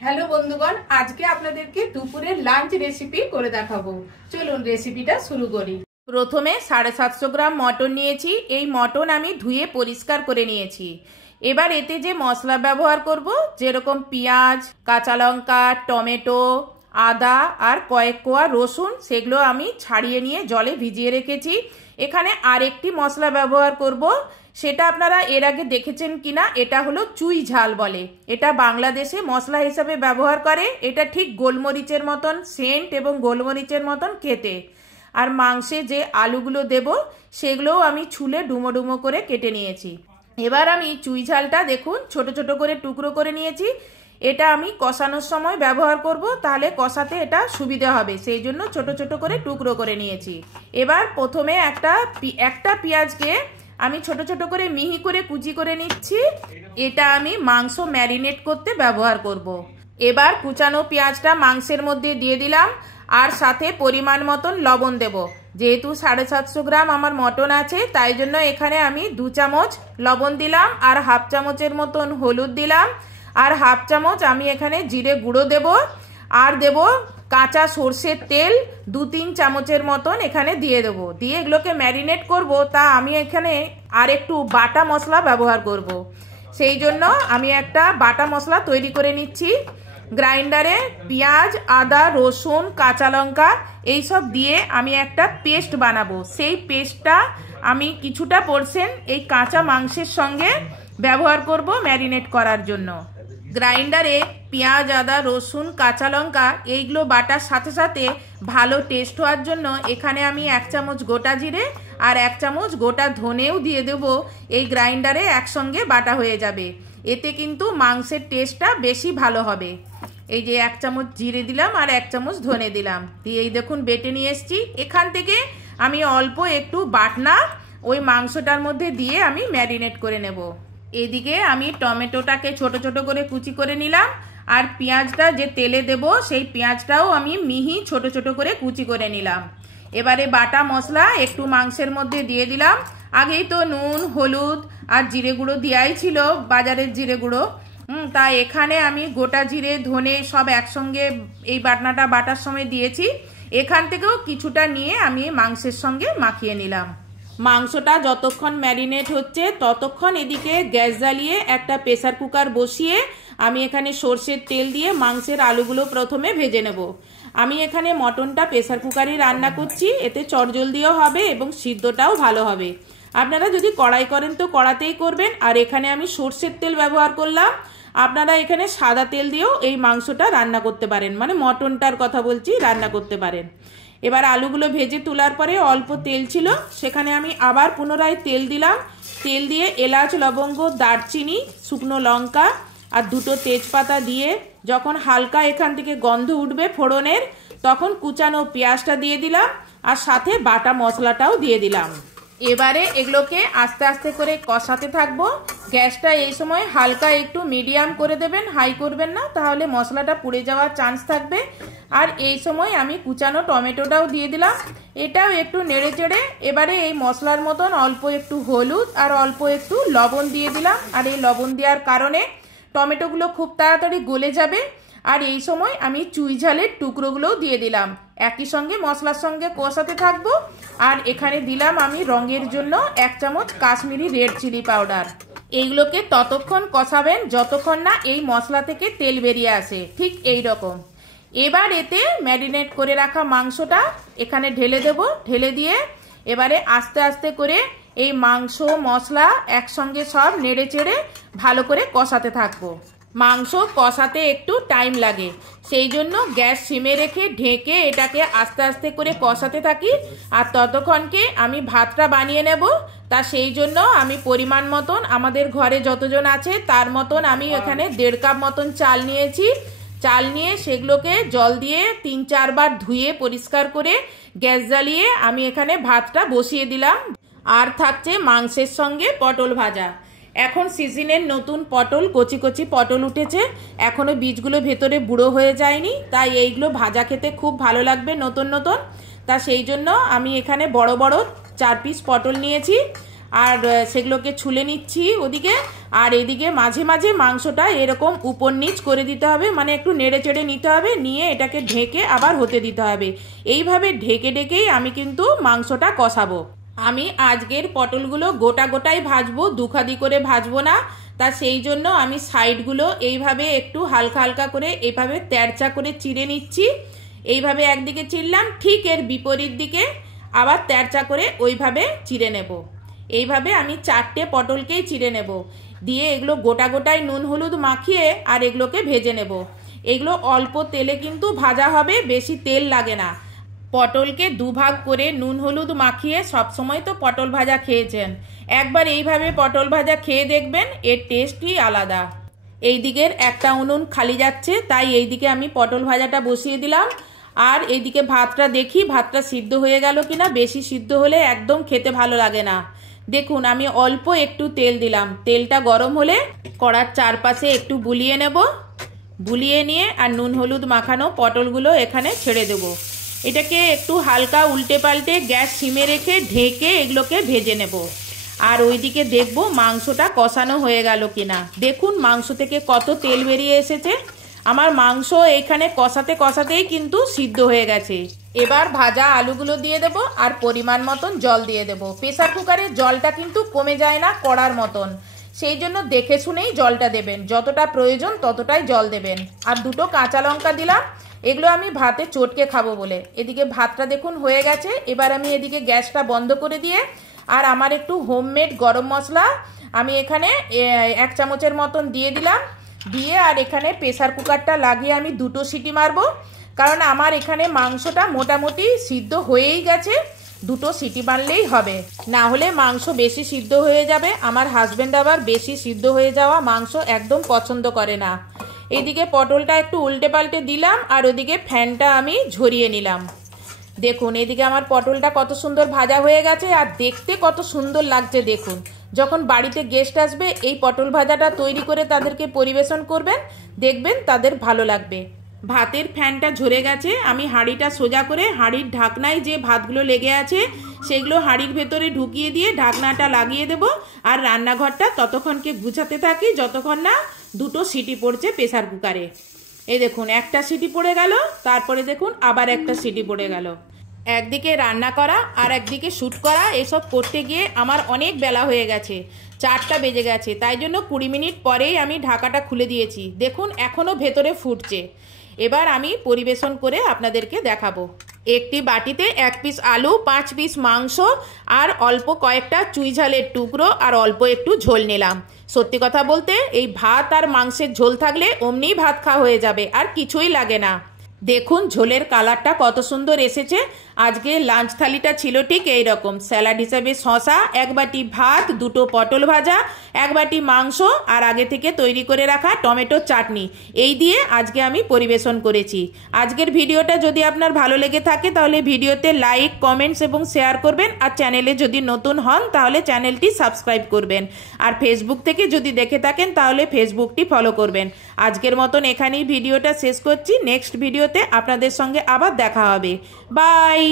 Hello বন্ধুগণ, আজকে আপনাদেরকে দুপুরের লাঞ্চ রেসিপি করে দেখাবো। চলুন রেসিপিটা শুরু করি। প্রথমে 750 গ্রাম মটন নিয়েছি। এই মটন আমি ধুয়ে পরিষ্কার করে নিয়েছি। এবার এতে যে মশলা ব্যবহার করব, যেরকম পেঁয়াজ, কাঁচা লঙ্কা, টমেটো, আদা আর কয়েক কোয়া রসুন, সেগুলো আমি ছাড়িয়ে নিয়ে জলে ভিজিয়ে রেখেছি। এখানে আরেকটি মশলা ব্যবহার করব, সেটা আপনারা এর আগে দেখেছেন কিনা, এটা হলো চুই ঝাল বলে। এটা বাংলাদেশে মশলা হিসাবে ব্যবহার করে। এটা ঠিক গোলমরিচের মতন সেন্ট এবং গোলমরিচের মতন খেতে। আর মাংসে যে আলুগুলো দেব সেগুলোও আমি ছুলে ডুমো ডুমো করে কেটে নিয়েছি। এবার আমি চুই ঝালটা দেখুন ছোট ছোট করে টুকরো করে নিয়েছি। এটা আমি কষানোর সময় ব্যবহার করব, তাহলে কষাতে এটা সুবিধা হবে, সেই জন্য ছোট ছোট করে টুকরো করে নিয়েছি। এবার প্রথমে একটা পেঁয়াজকে আমি ছোট ছোট করে মিহি করে কুচি করে নিচ্ছি। এটা আমি মাংস ম্যারিনেট করতে ব্যবহার করব। এবার কুচানো পেঁয়াজটা মাংসের মধ্যে দিয়ে দিলাম, আর সাথে পরিমাণ মতন লবণ দেব। যেহেতু 750 গ্রাম আমার মটন আছে, তাই জন্য এখানে আমি 2 চামচ লবণ দিলাম, আর হাফ চামচের মতন হলুদ দিলাম, আর হাফ চামচ আমি এখানে জিরে গুঁড়ো দেব, আর দেব কাঁচা সর্ষের তেল 2-3 চামচের মতন এখানে দিয়ে দেবো। দিয়ে এগুলোকে ম্যারিনেট করব। তা আমি এখানে আর একটু বাটা মশলা ব্যবহার করব। সেই জন্য আমি একটা বাটা মশলা তৈরি করে নিচ্ছি। গ্রাইন্ডারে পেঁয়াজ, আদা, রসুন, কাঁচা লঙ্কা এইসব দিয়ে আমি একটা পেস্ট বানাবো। সেই পেস্টটা আমি কিছুটা পোরশন এই কাঁচা মাংসের সঙ্গে ব্যবহার করব ম্যারিনেট করার জন্য। গ্রাইন্ডারে পেঁয়াজ, আদা, রসুন, কাঁচা লঙ্কা এইগুলো বাটার সাথে সাথে ভালো টেস্ট হওয়ার জন্য এখানে আমি 1 চামচ গোটা জিরে আর 1 চামচ গোটা ধনেও দিয়ে দেব। এই গ্রাইন্ডারে একসঙ্গে বাটা হয়ে যাবে। এতে কিন্তু মাংসের টেস্টটা বেশি ভালো হবে। এই যে 1 চামচ জিরে দিলাম আর 1 চামচ ধনে দিলাম, দিয়ে এই দেখুন বেটে নিয়ে এসছি। এখান থেকে আমি অল্প একটু বাটনা ওই মাংসটার মধ্যে দিয়ে আমি ম্যারিনেট করে নেব। এদিকে আমি টমেটোটাকে ছোট ছোট করে কুচি করে নিলাম, আর পেঁয়াজটা যে তেলে দেব সেই পেঁয়াজটাও আমি মিহি ছোট ছোট করে কুচি করে নিলাম। এবারে বাটা মশলা একটু মাংসের মধ্যে দিয়ে দিলাম। আগেই তো নুন, হলুদ আর জিরে গুঁড়ো দেওয়াই ছিল, বাজারের জিরে গুঁড়ো। তা এখানে আমি গোটা জিরে, ধনে সব একসঙ্গে এই বাটনাটা বাটার সময় দিয়েছি। এখান থেকেও কিছুটা নিয়ে আমি মাংসের সঙ্গে মাখিয়ে নিলাম। মাংসটা যতক্ষণ ম্যারিনেট হচ্ছে ততক্ষণ এদিকে গ্যাস জ্বালিয়ে একটা প্রেসার কুকার বসিয়ে আমি এখানে সর্ষের তেল দিয়ে মাংসের আলুগুলো প্রথমে ভেজে নেব। আমি এখানে মটনটা প্রেসার কুকারে রান্না করছি, এতে চটজলদিও হবে এবং সিদ্ধটাও ভালো হবে। আপনারা যদি কড়াই করেন তো কড়াতেই করবেন, আর এখানে আমি সর্ষের তেল ব্যবহার করলাম। আপনারা এখানে সাদা তেল দিয়েও এই মাংসটা রান্না করতে পারেন, মানে মটনটার কথা বলছি, রান্না করতে পারেন। এবার আলুগুলো ভেজে তোলার পরে অল্প তেল ছিল, সেখানে আমি আবার পুনরায় তেল দিলাম। তেল দিয়ে এলাচ, লবঙ্গ, দারচিনি, শুকনো লঙ্কা আর 2টো তেজপাতা দিয়ে যখন হালকা এখান থেকে গন্ধ উঠবে ফোড়নের, তখন কুচানো পেঁয়াজটা দিয়ে দিলাম, আর সাথে বাটা মশলাটাও দিয়ে দিলাম। এবারে এগুলোকে আস্তে আস্তে করে কষাতে থাকবো। গ্যাসটা এই সময় হালকা একটু মিডিয়াম করে দেবেন, হাই করবেন না, তাহলে মশলাটা পুড়ে যাওয়ার চান্স থাকবে। আর এই সময় আমি কুচানো টমেটোটাও দিয়ে দিলাম, এটাও একটু নেড়ে চেড়ে এবারে এই মশলার মতন অল্প একটু হলুদ আর অল্প একটু লবণ দিয়ে দিলাম। আর এই লবণ দেওয়ার কারণে টমেটোগুলো খুব তাড়াতাড়ি গলে যাবে। আর এই সময় আমি চুই ঝালের টুকরোগুলোও দিয়ে দিলাম। একই সঙ্গে মশলার সঙ্গে কষাতে থাকবো। আর এখানে দিলাম আমি রঙের জন্য 1 চামচ কাশ্মীরি রেড চিলি পাউডার। এইগুলোকে ততক্ষণ কষাবেন যতক্ষণ না এই মশলা থেকে তেল বেরিয়ে আসে, ঠিক এই রকম। এবার এতে ম্যারিনেট করে রাখা মাংসটা এখানে ঢেলে দেব। ঢেলে দিয়ে এবারে আস্তে আস্তে করে এই মাংস মশলা একসঙ্গে সব নেড়ে চেড়ে ভালো করে কষাতে থাকবো। মাংস কষাতে একটু টাইম লাগে, সেই জন্য গ্যাস সিমে রেখে ঢেকে এটাকে আস্তে আস্তে করে কষাতে থাকি। আর ততক্ষণকে আমি ভাতটা বানিয়ে নেব। তা সেই জন্য আমি পরিমাণ মতন, আমাদের ঘরে যতজন আছে তার মতন আমি এখানে 1.5 কাপ মতন চাল নিয়েছি। চাল নিয়ে সেগুলোকে জল দিয়ে 3-4 বার ধুয়ে পরিষ্কার করে গ্যাস জ্বালিয়ে আমি এখানে ভাতটা বসিয়ে দিলাম। আর থাকছে মাংসের সঙ্গে পটল ভাজা। এখন সিজনের নতুন পটল, কচি কচি পটল উঠেছে, এখনো বীজগুলো ভেতরে বুড়ো হয়ে যায়নি, তাই এইগুলো ভাজা খেতে খুব ভালো লাগবে নতুন নতুন। তা সেই জন্য আমি এখানে বড় বড় 4 পিস পটল নিয়েছি। আর সেগুলোকে ছুলে নিচ্ছি ওদিকে। আর এদিকে মাঝে মাঝে মাংসটা এরকম উপর নিচ করে দিতে হবে, মানে একটু নেড়ে চেড়ে নিতে হবে, নিয়ে এটাকে ঢেকে আবার হতে দিতে হবে। এইভাবে ঢেকে ঢেকেই আমি কিন্তু মাংসটা কষাবো। আমি আজকের পটলগুলো গোটা গোটাই ভাজবো, দুখাদি করে ভাজবো না। তা সেই জন্য আমি সাইডগুলো এইভাবে একটু হালকা হালকা করে এইভাবে তেরচা করে চিড়ে নিচ্ছি। এইভাবে একদিকে চিড়লাম, ঠিক এর বিপরীত দিকে আবার তেরচা করে ওইভাবে চিড়ে নেব। এইভাবে আমি 4টে পটলকেই চিড়ে নেব, দিয়ে এগুলো গোটা গোটায় নুন হলুদ মাখিয়ে আর এগুলোকে ভেজে নেব। এগুলো অল্প তেলে কিন্তু ভাজা হবে, বেশি তেল লাগে না। পটলকে দুভাগ করে নুন হলুদ মাখিয়ে, সবসময় তো পটল ভাজা খেয়েছেন, একবার এইভাবে পটল ভাজা খেয়ে দেখবেন, এর টেস্টই আলাদা। এই দিকের একটা উনুন খালি যাচ্ছে, তাই এইদিকে আমি পটল ভাজাটা বসিয়ে দিলাম। আর এইদিকে ভাতটা দেখি ভাতটা সিদ্ধ হয়ে গেল কিনা। বেশি সিদ্ধ হলে একদম খেতে ভালো লাগে না। দেখুন আমি অল্প একটু তেল দিলাম, তেলটা গরম হলে কড়ার চারপাশে একটু বুলিয়ে নেব। বুলিয়ে নিয়ে আর নুন হলুদ মাখানো পটলগুলো এখানে ছেড়ে দেব। এটাকে একটু হালকা উল্টে পাল্টে গ্যাস সিমে রেখে ঢেকে এগুলোকে ভেজে নেব। আর ওইদিকে দেখব মাংসটা কষানো হয়ে গেল কিনা। দেখুন মাংস থেকে কত তেল বেরিয়ে এসেছে। আমার মাংস এখানে কষাতে কষাতেই কিন্তু সিদ্ধ হয়ে গেছে। এবার ভাজা আলুগুলো দিয়ে দেব আর পরিমাণ মতন জল দিয়ে দেব। প্রেসার কুকারের জলটা কিন্তু কমে যায় না কড়ার মতন, সেই জন্য দেখে শুনেই জলটা দেবেন, যতটা প্রয়োজন ততটাই জল দেবেন। আর 2টো কাঁচা লঙ্কা দিলাম, এগুলো আমি ভাতে চটকে খাবো বলে। এদিকে ভাতটা দেখুন হয়ে গেছে। এবার আমি এদিকে গ্যাসটা বন্ধ করে দিয়ে আর আমার একটু হোমমেড গরম মশলা আমি এখানে 1 চামচের মতন দিয়ে দিলাম। দিয়ে আর এখানে প্রেসার কুকারটা লাগিয়ে আমি 2টো সিটি মারবো, কারণ আমার এখানে মাংসটা মোটামুটি সিদ্ধ হয়েই গেছে। 2টো সিটি মারলেই হবে, না হলে মাংস বেশি সিদ্ধ হয়ে যাবে। আমার হাজবেন্ড আবার বেশি সিদ্ধ হয়ে যাওয়া মাংস একদম পছন্দ করে না। এদিকে পটলটা একটু উল্টে পাল্টে দিলাম আর ওদিকে ফ্যানটা আমি ঝরিয়ে নিলাম। দেখুন এদিকে আমার পটলটা কত সুন্দর ভাজা হয়ে গেছে আর দেখতে কত সুন্দর লাগছে। দেখুন যখন বাড়িতে গেস্ট আসবে এই পটল ভাজাটা তৈরি করে তাদেরকে পরিবেশন করবেন, দেখবেন তাদের ভালো লাগবে। ভাতের ফ্যানটা ঝরে গেছে, আমি হাঁড়িটা সোজা করে হাঁড়ির ঢাকনায় যে ভাতগুলো লেগে আছে সেগুলো হাঁড়ির ভেতরে ঢুকিয়ে দিয়ে ঢাকনাটা লাগিয়ে দেব। আর রান্নাঘরটা ততক্ষণকে গুছাতে থাকি যতক্ষণ না 2টো সিটি পড়ছে প্রেসার কুকারে। এই দেখুন একটা সিটি পড়ে গেল, তারপরে দেখুন আবার একটা সিটি পড়ে গেল। একদিকে রান্না করা আর একদিকে শ্যুট করা, এসব করতে গিয়ে আমার অনেক বেলা হয়ে গেছে, 4টা বেজে গেছে। তাই জন্য 20 মিনিট পরেই আমি ঢাকাটা খুলে দিয়েছি। দেখুন এখনও ভেতরে ফুটছে। এবার আমি পরিবেশন করে আপনাদেরকে দেখাবো। একটি বাটিতে 1 পিস আলু, 5 পিস মাংস আর অল্প কয়েকটা চুই ঝালের টুকরো আর অল্প একটু ঝোল নিলাম। সত্যি কথা বলতে এই ভাত আর মাংসের ঝোল থাকলে অমনিই ভাত খাওয়া হয়ে যাবে, আর কিছুই লাগে না। দেখুন ঝোলের কালারটা কত সুন্দর এসেছে। আজকে লাঞ্চ থালিটা ছিল ঠিক এই রকম। স্যালাড হিসাবে শসা, 1 বাটি ভাত, 2টো পটল ভাজা, 1 বাটি মাংস আর আগে থেকে তৈরি করে রাখা টমেটোর চাটনি, এই দিয়ে আজকে আমি পরিবেশন করেছি। আজকের ভিডিওটা যদি আপনার ভালো লেগে থাকে তাহলে ভিডিওতে লাইক, কমেন্টস এবং শেয়ার করবেন। আর চ্যানেলে যদি নতুন হন তাহলে চ্যানেলটি সাবস্ক্রাইব করবেন। আর ফেসবুক থেকে যদি দেখে থাকেন তাহলে ফেসবুকটি ফলো করবেন। আজকের মতন এখানেই ভিডিওটা শেষ করছি। নেক্সট ভিডিওতে আপনাদের সঙ্গে আবার দেখা হবে। বাই।